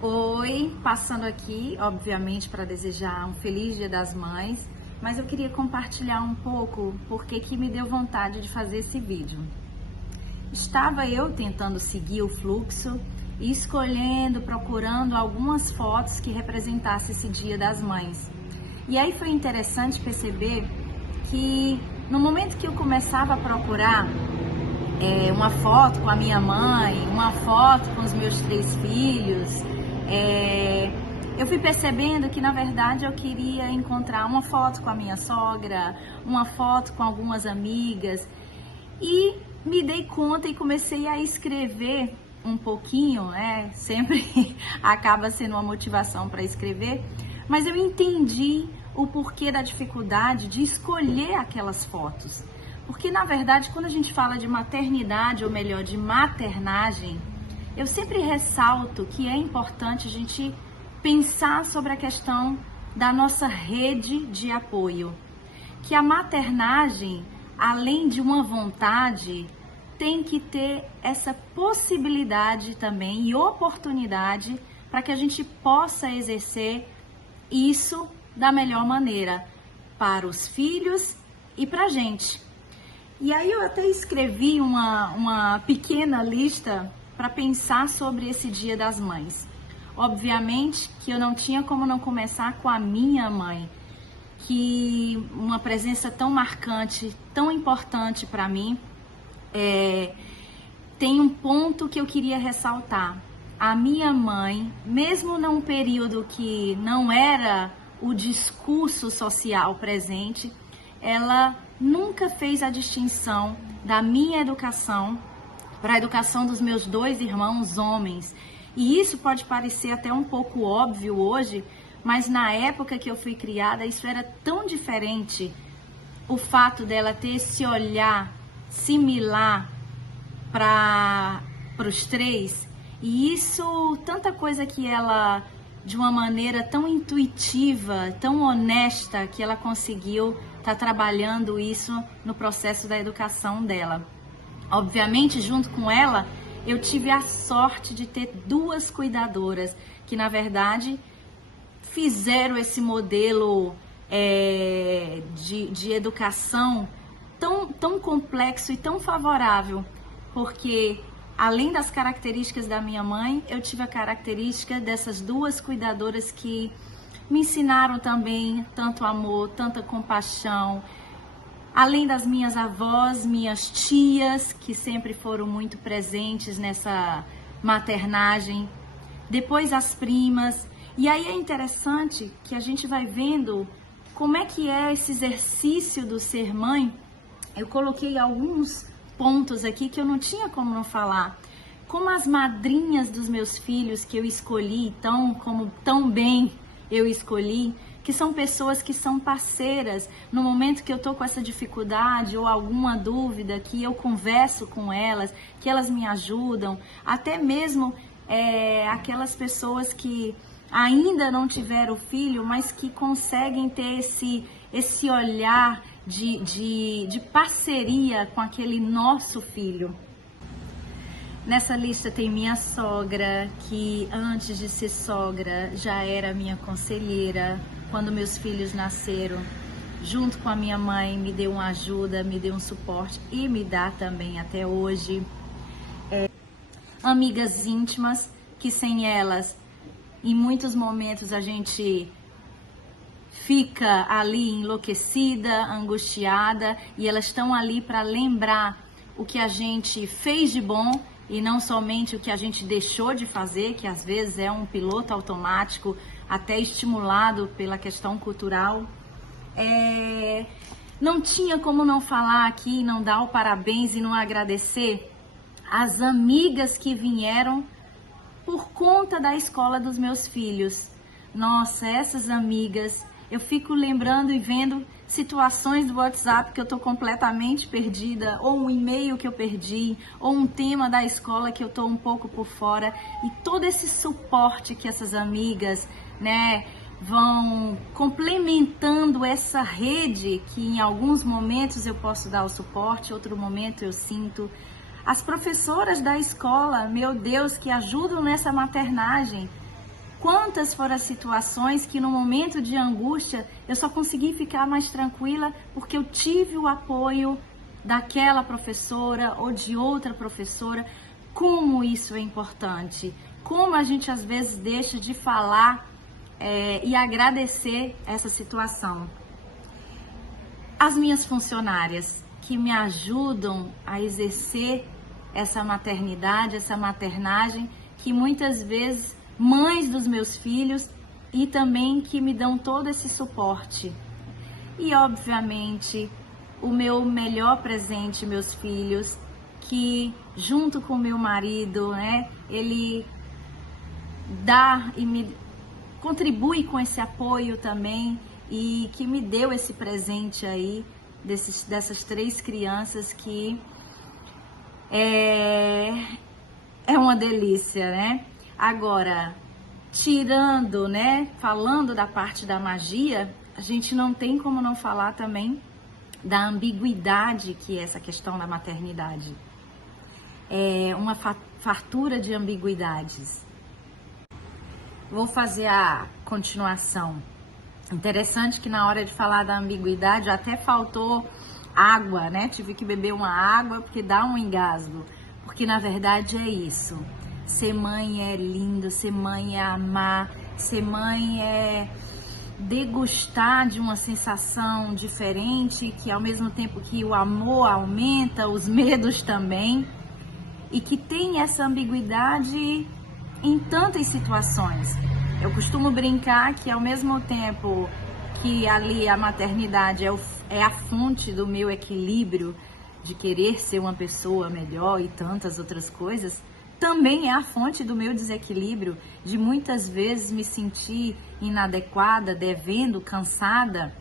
Oi, passando aqui, obviamente, para desejar um feliz Dia das Mães, mas eu queria compartilhar um pouco porque que me deu vontade de fazer esse vídeo. Estava eu tentando seguir o fluxo e escolhendo, procurando algumas fotos que representassem esse Dia das Mães. E aí foi interessante perceber que no momento que eu começava a procurar uma foto com a minha mãe, uma foto com os meus 3 filhos, eu fui percebendo que na verdade eu queria encontrar uma foto com a minha sogra, uma foto com algumas amigas, e me dei conta e comecei a escrever um pouquinho, né? Sempre acaba sendo uma motivação para escrever, mas eu entendi o porquê da dificuldade de escolher aquelas fotos. Porque na verdade, quando a gente fala de maternidade, ou melhor, de maternagem, eu sempre ressalto que é importante a gente pensar sobre a questão da nossa rede de apoio. Que a maternagem, além de uma vontade, tem que ter essa possibilidade também e oportunidade para que a gente possa exercer isso da melhor maneira para os filhos e para a gente. E aí eu até escrevi uma pequena lista para pensar sobre esse Dia das Mães. Obviamente que eu não tinha como não começar com a minha mãe, que uma presença tão marcante, tão importante para mim. Tem um ponto que eu queria ressaltar. A minha mãe, mesmo num período que não era o discurso social presente, ela nunca fez a distinção da minha educação para a educação dos meus 2 irmãos homens. E isso pode parecer até um pouco óbvio hoje, mas na época que eu fui criada, isso era tão diferente. O fato dela ter esse olhar similar para os 3, e isso, tanta coisa que ela, de uma maneira tão intuitiva, tão honesta, que ela conseguiu estar trabalhando isso no processo da educação dela. Obviamente, junto com ela, eu tive a sorte de ter 2 cuidadoras que, na verdade, fizeram esse modelo de educação tão complexo e tão favorável, porque além das características da minha mãe, eu tive a característica dessas 2 cuidadoras que me ensinaram também tanto amor, tanta compaixão. Além das minhas avós, minhas tias, que sempre foram muito presentes nessa maternagem. Depois as primas. E aí é interessante que a gente vai vendo como é que é esse exercício do ser mãe. Eu coloquei alguns pontos aqui que eu não tinha como não falar. Como as madrinhas dos meus filhos que eu escolhi, tão bem eu escolhi, que são pessoas que são parceiras. No momento que eu tô com essa dificuldade ou alguma dúvida, que eu converso com elas, que elas me ajudam, até mesmo aquelas pessoas que ainda não tiveram filho, mas que conseguem ter esse olhar de parceria com aquele nosso filho. Nessa lista tem minha sogra, que antes de ser sogra já era minha conselheira quando meus filhos nasceram. Junto com a minha mãe, me deu uma ajuda, me deu um suporte e me dá também até hoje. Amigas íntimas, que sem elas, em muitos momentos a gente fica ali enlouquecida, angustiada, e elas estão ali para lembrar o que a gente fez de bom e não somente o que a gente deixou de fazer, que às vezes é um piloto automático, até estimulado pela questão cultural. Não tinha como não falar aqui, não dar o parabéns e não agradecer as amigas que vieram por conta da escola dos meus filhos. Nossa, essas amigas, eu fico lembrando e vendo situações do WhatsApp que eu tô completamente perdida, ou um e-mail que eu perdi, ou um tema da escola que eu tô um pouco por fora, e todo esse suporte que essas amigas, né, vão complementando essa rede que em alguns momentos eu posso dar o suporte, outro momento eu sinto. As professoras da escola, meu Deus, que ajudam nessa maternagem. Quantas foram as situações que no momento de angústia eu só consegui ficar mais tranquila porque eu tive o apoio daquela professora ou de outra professora. Como isso é importante, como a gente às vezes deixa de falar e agradecer essa situação. As minhas funcionárias que me ajudam a exercer essa maternidade, essa maternagem, que muitas vezes mães dos meus filhos e também que me dão todo esse suporte. E obviamente o meu melhor presente, meus filhos, que junto com meu marido, né, ele dá e me contribui com esse apoio também e que me deu esse presente aí dessas 3 crianças que é uma delícia, né? Agora, tirando, né, falando da parte da magia, a gente não tem como não falar também da ambiguidade que é essa questão da maternidade. É uma fartura de ambiguidades. Vou fazer a continuação. Interessante que na hora de falar da ambiguidade até faltou água, né? Tive que beber uma água porque dá um engasgo. Porque na verdade é isso. Ser mãe é lindo, ser mãe é amar, ser mãe é degustar de uma sensação diferente, que ao mesmo tempo que o amor aumenta, os medos também, e que tem essa ambiguidade em tantas situações. Eu costumo brincar que ao mesmo tempo que ali a maternidade é a fonte do meu equilíbrio, de querer ser uma pessoa melhor e tantas outras coisas, também é a fonte do meu desequilíbrio, de muitas vezes me sentir inadequada, devendo, cansada,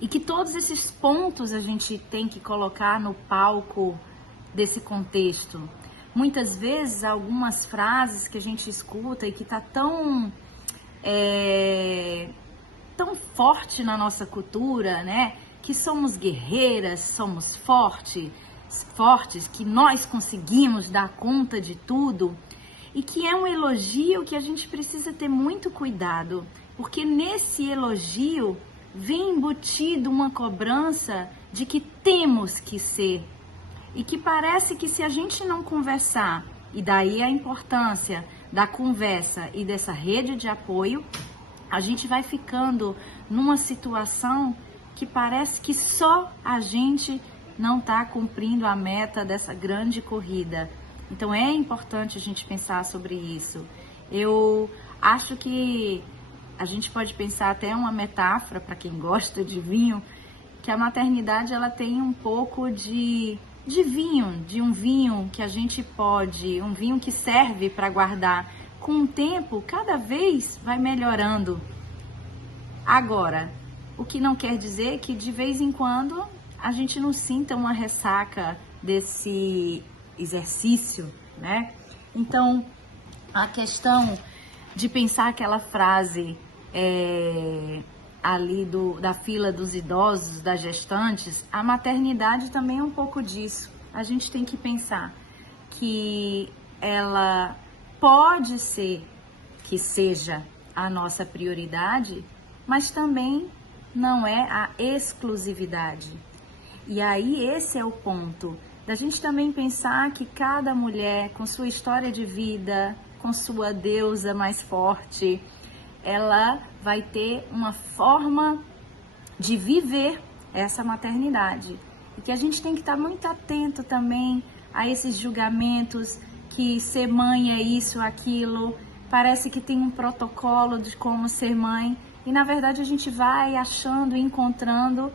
e que todos esses pontos a gente tem que colocar no palco desse contexto. Muitas vezes algumas frases que a gente escuta e que tá tão forte na nossa cultura, né? Que somos guerreiras, somos fortes, que nós conseguimos dar conta de tudo, e que é um elogio que a gente precisa ter muito cuidado, porque nesse elogio vem embutido uma cobrança de que temos que ser, e que parece que se a gente não conversar, e daí a importância da conversa e dessa rede de apoio, a gente vai ficando numa situação que parece que só a gente não está cumprindo a meta dessa grande corrida. Então é importante a gente pensar sobre isso. Eu acho que a gente pode pensar até uma metáfora para quem gosta de vinho, que a maternidade ela tem um pouco de vinho, de um vinho que a gente pode, um vinho que serve para guardar. Com o tempo, cada vez vai melhorando. Agora, o que não quer dizer que de vez em quando a gente não sinta uma ressaca desse exercício, né? Então, a questão de pensar aquela frase ali da fila dos idosos, das gestantes, a maternidade também é um pouco disso. A gente tem que pensar que ela pode ser que seja a nossa prioridade, mas também não é a exclusividade. E aí esse é o ponto, da gente também pensar que cada mulher, com sua história de vida, com sua deusa mais forte, ela vai ter uma forma de viver essa maternidade. E que a gente tem que estar muito atento também a esses julgamentos, que ser mãe é isso, aquilo, parece que tem um protocolo de como ser mãe, e na verdade a gente vai achando e encontrando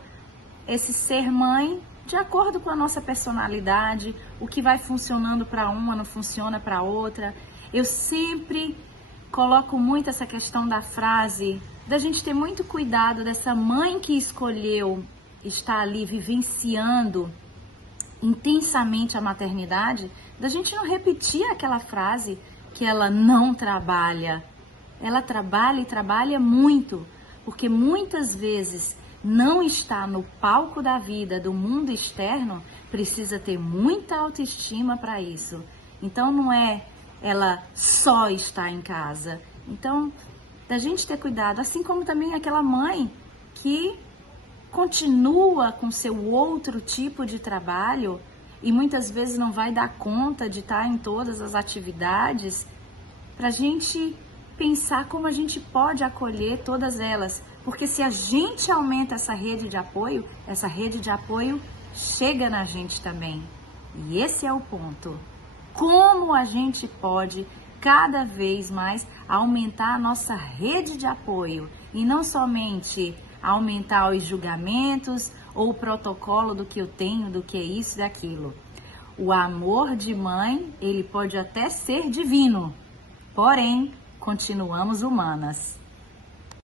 esse ser mãe de acordo com a nossa personalidade, o que vai funcionando para uma não funciona para outra. Eu sempre coloco muito essa questão da frase, da gente ter muito cuidado dessa mãe que escolheu estar ali vivenciando intensamente a maternidade, da gente não repetir aquela frase que ela não trabalha. Ela trabalha e trabalha muito, porque muitas vezes não está no palco da vida, do mundo externo, precisa ter muita autoestima para isso. Então não é ela só está em casa. Então, da gente ter cuidado, assim como também aquela mãe que continua com seu outro tipo de trabalho e muitas vezes não vai dar conta de estar em todas as atividades, para a gente pensar como a gente pode acolher todas elas, porque se a gente aumenta essa rede de apoio chega na gente também. E esse é o ponto. Como a gente pode cada vez mais aumentar a nossa rede de apoio e não somente aumentar os julgamentos ou o protocolo do que eu tenho, do que é isso e daquilo. O amor de mãe, ele pode até ser divino, porém, continuamos humanas.